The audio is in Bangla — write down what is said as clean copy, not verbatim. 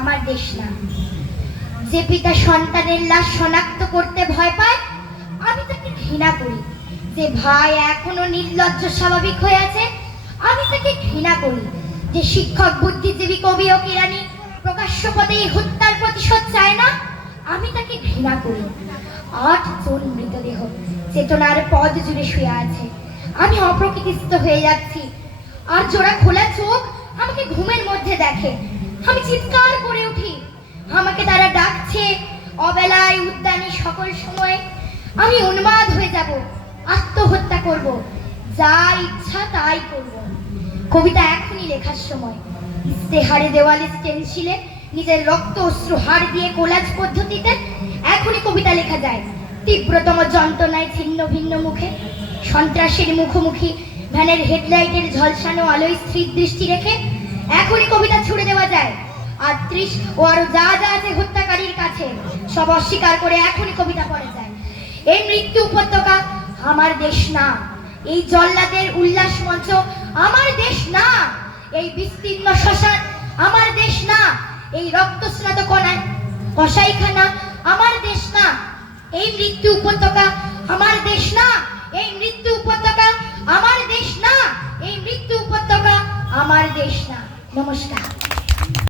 আমার দেশ না। যে পিতা সন্তানের লাশ শনাক্ত করতে ভয় পায়, আমি তাকে ঘৃণা করি। যে ভাই এখনো নির্লজ্জ স্বাভাবিক হয়ে আছে, আমি তাকে ঘৃণা করি। যে শিক্ষক, বুদ্ধিজীবী, কবি ও কিরানি প্রকাশ্য পদে এই হত্যার প্রতিশোধ চায় না, আমি তাকে ঘৃণা করি। 8 জন মৃতদেহ চেতনার পদ জুড়ে শুয়ে আছে। আমি অপ্রকৃতিস্থ হয়ে যাচ্ছি, আর জোড়া খোলা চোখ আমাকে ঘুমের মধ্যে দেখে। আমি চিৎকার করে উঠি, আমাকে তারা ডাকছে অবেলায়, উদ্যানে, সকল সময়। আমি উন্মাদ হয়ে যাব, আত্মহত্যা করব, যা ইচ্ছা তাই করব। কবিতা এখনই লেখার সময়। ইস্তেহারে, দেওয়ালে, স্টেনসিলে নিজের রক্ত অশ্রু হাড় দিয়ে কোলাজ পদ্ধতিতে এখনই কবিতা লেখা যায়। তীব্রতম যন্ত্রণায় ছিন্ন ভিন্ন মুখে, সন্ত্রাসের মুখোমুখি ভ্যানের হেডলাইটের ঝলসানো আলোয় স্থির দৃষ্টি রেখে এখনই কবিতা ছুড়ে দেওয়া যায়। 38 ও আরো যা যা আছে হত্যাকারীর কাছে, সব অস্বীকার করে এখনই কবিতা পড়া যায়। এই মৃত্যু উপত্যকা আমার দেশ না। এই জল্লাদের উল্লাস মঞ্চ আমার দেশ না। এই বিস্তীর্ণ শ্মশান আমার দেশ না। এই রক্তস্নাত কসাইখানা আমার দেশ না। এই মৃত্যু উপত্যকা আমার দেশ না। এই মৃত্যু উপত্যকা আমার দেশ না। এই মৃত্যু উপত্যকা আমার দেশ না। নমস্কার।